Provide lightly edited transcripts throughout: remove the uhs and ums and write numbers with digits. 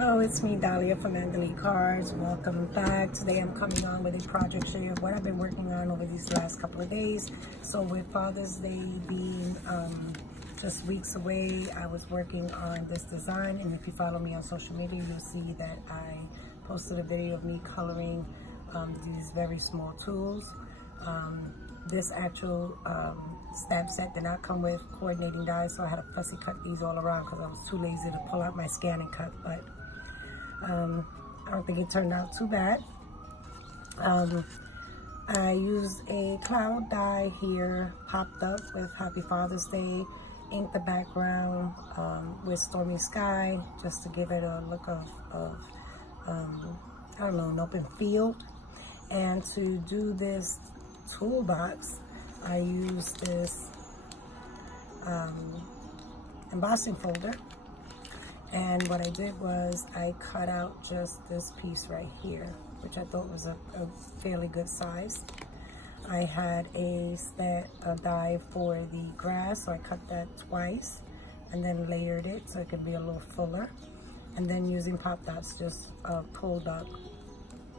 Hello, it's me, Dahlia from Mandalay Cards. Welcome back. Today I'm coming on with a project share of what I've been working on over these last couple of days. So with Father's Day being just weeks away, I was working on this design, and if you follow me on social media, you'll see that I posted a video of me coloring these very small tools. This actual stamp set did not come with coordinating dies, so I had to fussy cut these all around because I was too lazy to pull out my scan and cut, but I don't think it turned out too bad. I used a cloud die here, popped up with Happy Father's Day, inked the background with stormy sky, just to give it a look of I don't know, an open field. And to do this toolbox, I used this embossing folder, and what I did was I cut out just this piece right here, which I thought was a fairly good size. I had a die for the grass, so I cut that twice and then layered it so it could be a little fuller, and then using pop dots just pulled up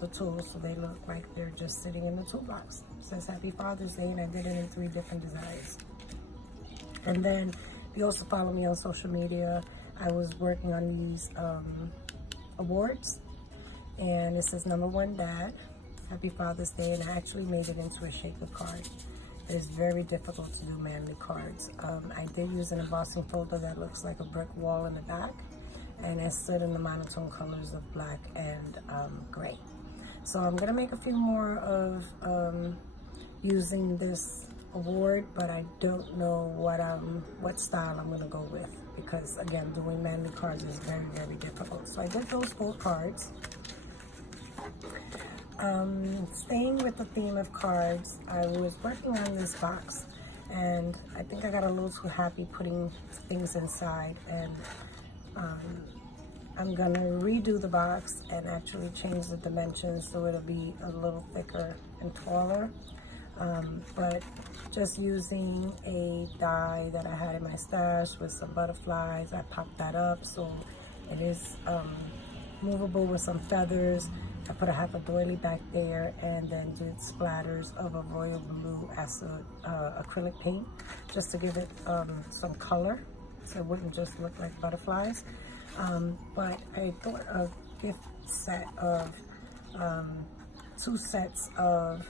the tools so they look like they're just sitting in the toolbox. It says Happy Father's Day, and I did it in 3 different designs. And then if you also follow me on social media, I was working on these awards, and it says #1 Dad, Happy Father's Day, and I actually made it into a shaker card. It is very difficult to do manly cards. I did use an embossing folder that looks like a brick wall in the back, and it stood in the monotone colors of black and gray. So I'm gonna make a few more of using this award, but I don't know what style I'm gonna go with, because again, doing manly cards is very, very difficult. So I did those 4 cards. Staying with the theme of cards, I was working on this box, and I think I got a little too happy putting things inside, and I'm gonna redo the box and actually change the dimensions so it'll be a little thicker and taller. But just using a die that I had in my stash with some butterflies, I popped that up so it is movable with some feathers. I put a half a doily back there, and then did splatters of a royal blue as acrylic paint, just to give it some color so it wouldn't just look like butterflies. But I thought a gift set of 2 sets of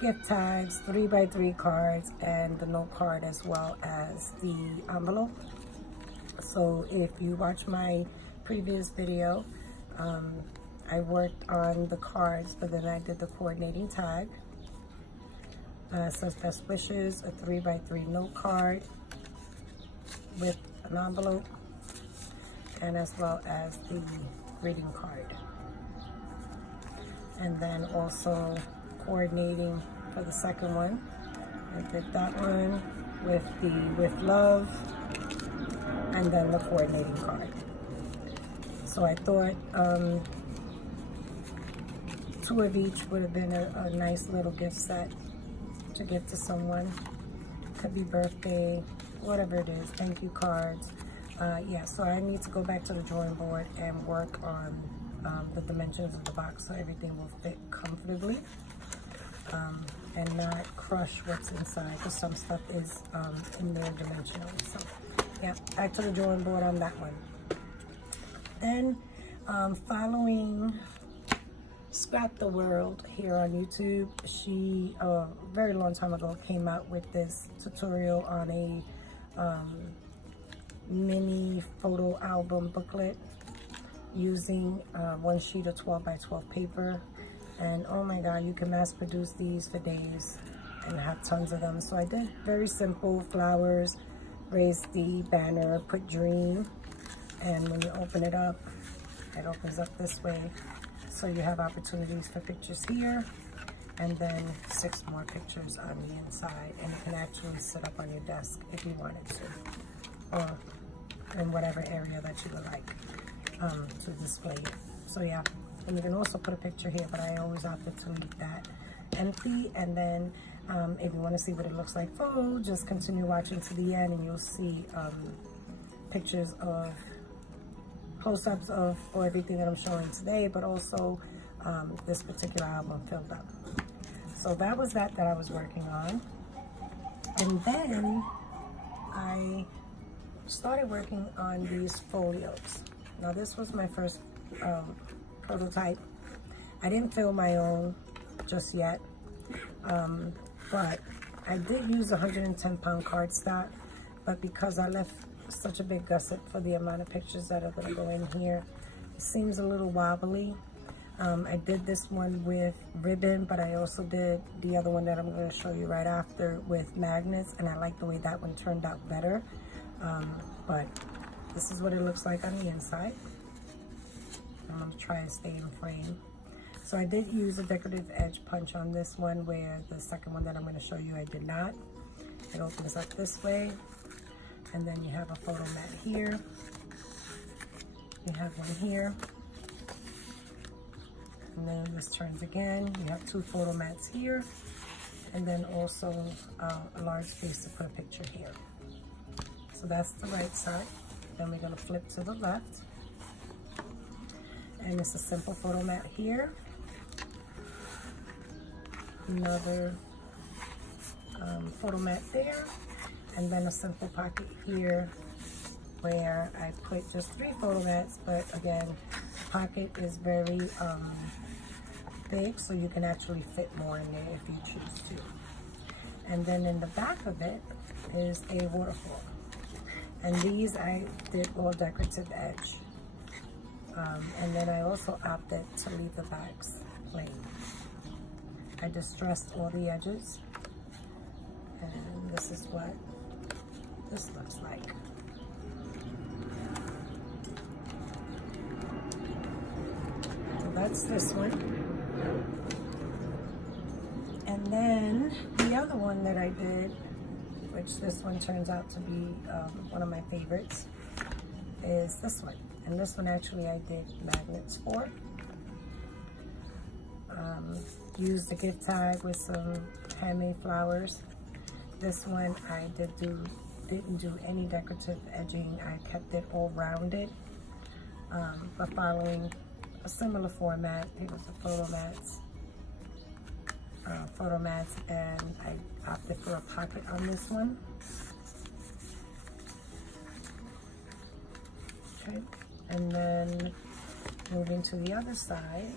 gift tags, 3x3 cards, and the note card, as well as the envelope. So if you watch my previous video, I worked on the cards, but then I did the coordinating tag. It says best wishes, a 3x3 note card with an envelope, and as well as the greeting card. And then also coordinating for the second one. I did that one with the with love, and then the coordinating card. So I thought 2 of each would have been a nice little gift set to give to someone. Could be birthday, whatever it is, thank you cards. Yeah, so I need to go back to the drawing board and work on the dimensions of the box so everything will fit comfortably and not crush what's inside, because some stuff is in there dimensionally. So yeah, back to the drawing board on that one. Then following Scrapdaworld here on YouTube, she a very long time ago came out with this tutorial on a mini photo album booklet using 1 sheet of 12x12 paper, and oh my god, you can mass produce these for days and have tons of them. So I did very simple flowers, raised the banner, put dream, and when you open it up, it opens up this way, so you have opportunities for pictures here, and then 6 more pictures on the inside, and it can actually sit up on your desk if you wanted to, or in whatever area that you would like to display it. So yeah, and you can also put a picture here, but I always opted to leave that empty. And then if you want to see what it looks like full, just continue watching to the end, and you'll see pictures of close-ups of for everything that I'm showing today, but also this particular album filled up. So that was that I was working on. And then I started working on these folios. Now this was my first prototype. I didn't fill my own just yet, but I did use 110-pound cardstock, but because I left such a big gusset for the amount of pictures that are going to go in here, it seems a little wobbly. I did this one with ribbon, but I also did the other one that I'm going to show you right after with magnets, and I like the way that one turned out better. But this is what it looks like on the inside. I'm going to try and stay in frame. So I did use a decorative edge punch on this one, where the second one that I'm going to show you I did not. It opens up this way, and then you have a photo mat here. You have one here, and then this turns again. You have two photo mats here, and then also a large space to put a picture here. So that's the right side. Then we're going to flip to the left, and it's a simple photo mat here. Another photo mat there, and then a simple pocket here where I put just 3 photo mats, but again, the pocket is very big, so you can actually fit more in there if you choose to. And then in the back of it is a waterfall, and these I did all decorative edge, and then I also opted to leave the backs plain. I distressed all the edges, and this is what this looks like. So that's this one. And then the other one that I did, which this one turns out to be one of my favorites, is this one. And this one actually I did magnets for. Used a gift tag with some handmade flowers. This one I didn't do any decorative edging. I kept it all rounded, but following a similar format. It was the photo mats, and I opted for a pocket on this one. Okay, and then moving to the other side.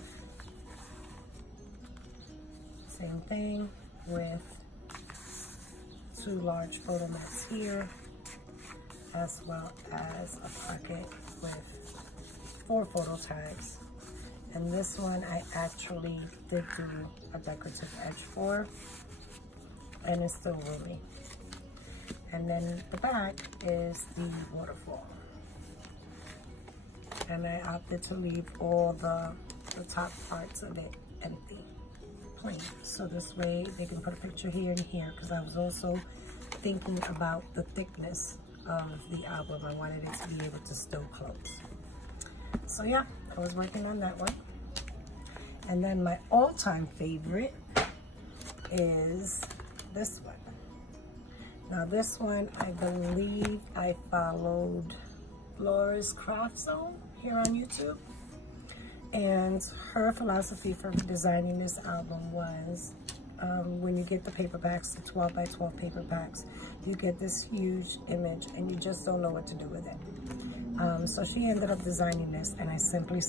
Same thing with 2 large photo mats here, as well as a pocket with 4 photo tags. And this one I actually did do a decorative edge for, and it's still roomy. And then the back is the waterfall. And I opted to leave all the top parts of it empty. So this way they can put a picture here and here, because I was also thinking about the thickness of the album. I wanted it to be able to still close. So yeah, I was working on that one. And then my all-time favorite is this one. Now this one, I believe I followed Laura's Craft Zone here on YouTube. And her philosophy for designing this album was, when you get the paperbacks, the 12 by 12 paperbacks, you get this huge image and you just don't know what to do with it. So she ended up designing this, and I simply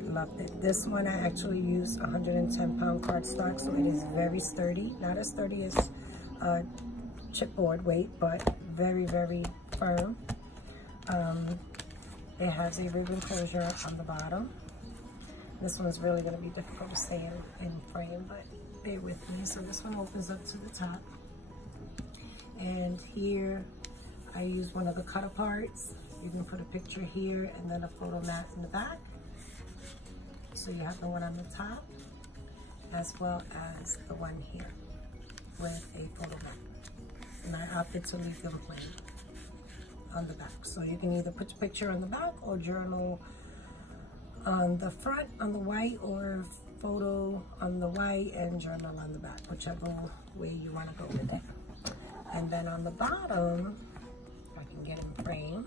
loved it. This one I actually used 110-pound cardstock, so it is very sturdy. Not as sturdy as chipboard weight, but very, very firm. It has a ribbon closure on the bottom. This one's really going to be difficult to stay in frame, but bear with me. So this one opens up to the top, and here I use one of the cut aparts. You can put a picture here and then a photo mat in the back. So you have the one on the top as well as the one here with a photo mat, and I opted to leave them plain on the back. So you can either put your picture on the back or journal on the front on the white, or photo on the white and journal on the back, whichever way you want to go with it. And then on the bottom, if I can get in frame,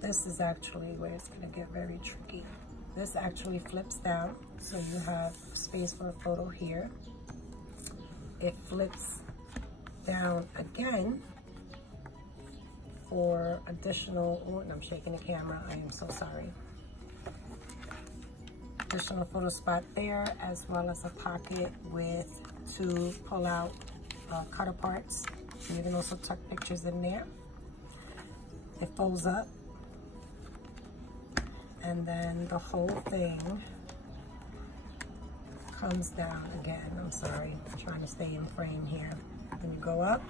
this is actually where it's gonna get very tricky. This actually flips down, so you have space for a photo here. It flips down again for additional, oh, and I'm shaking the camera, I am so sorry. Additional photo spot there, as well as a pocket with 2 pull out cutter parts. So you can also tuck pictures in there. It folds up, and then the whole thing comes down again. I'm sorry, I'm trying to stay in frame here. Then you go up,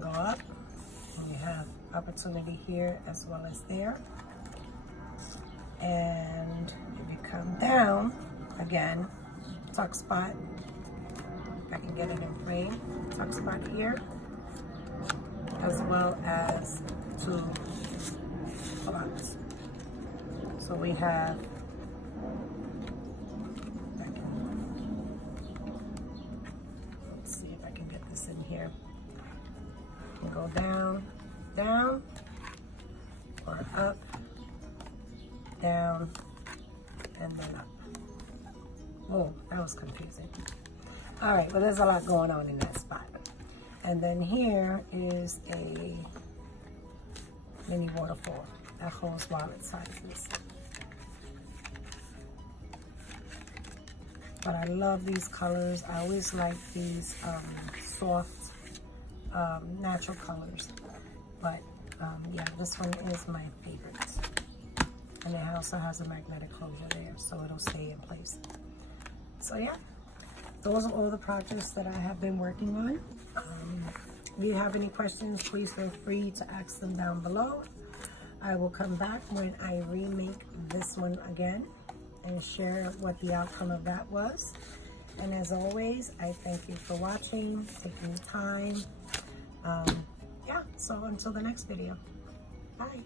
and you have opportunity here as well as there. And if you come down, again, tuck spot, if I can get it in frame, tuck spot here, as well as 2 pull-outs. So we have, let's see if I can get this in here. You can go down, down, or up, down, and then up. Oh, that was confusing. All right, well, there's a lot going on in that spot. And then here is a mini waterfall that holds wallet sizes. But I love these colors. I always like these soft, natural colors. But yeah, this one is my favorite. And it also has a magnetic closure there, so it'll stay in place. So yeah, those are all the projects that I have been working on. If you have any questions, please feel free to ask them down below. I will come back when I remake this one again and share what the outcome of that was. And as always, I thank you for watching, taking the time. Yeah, so until the next video, bye.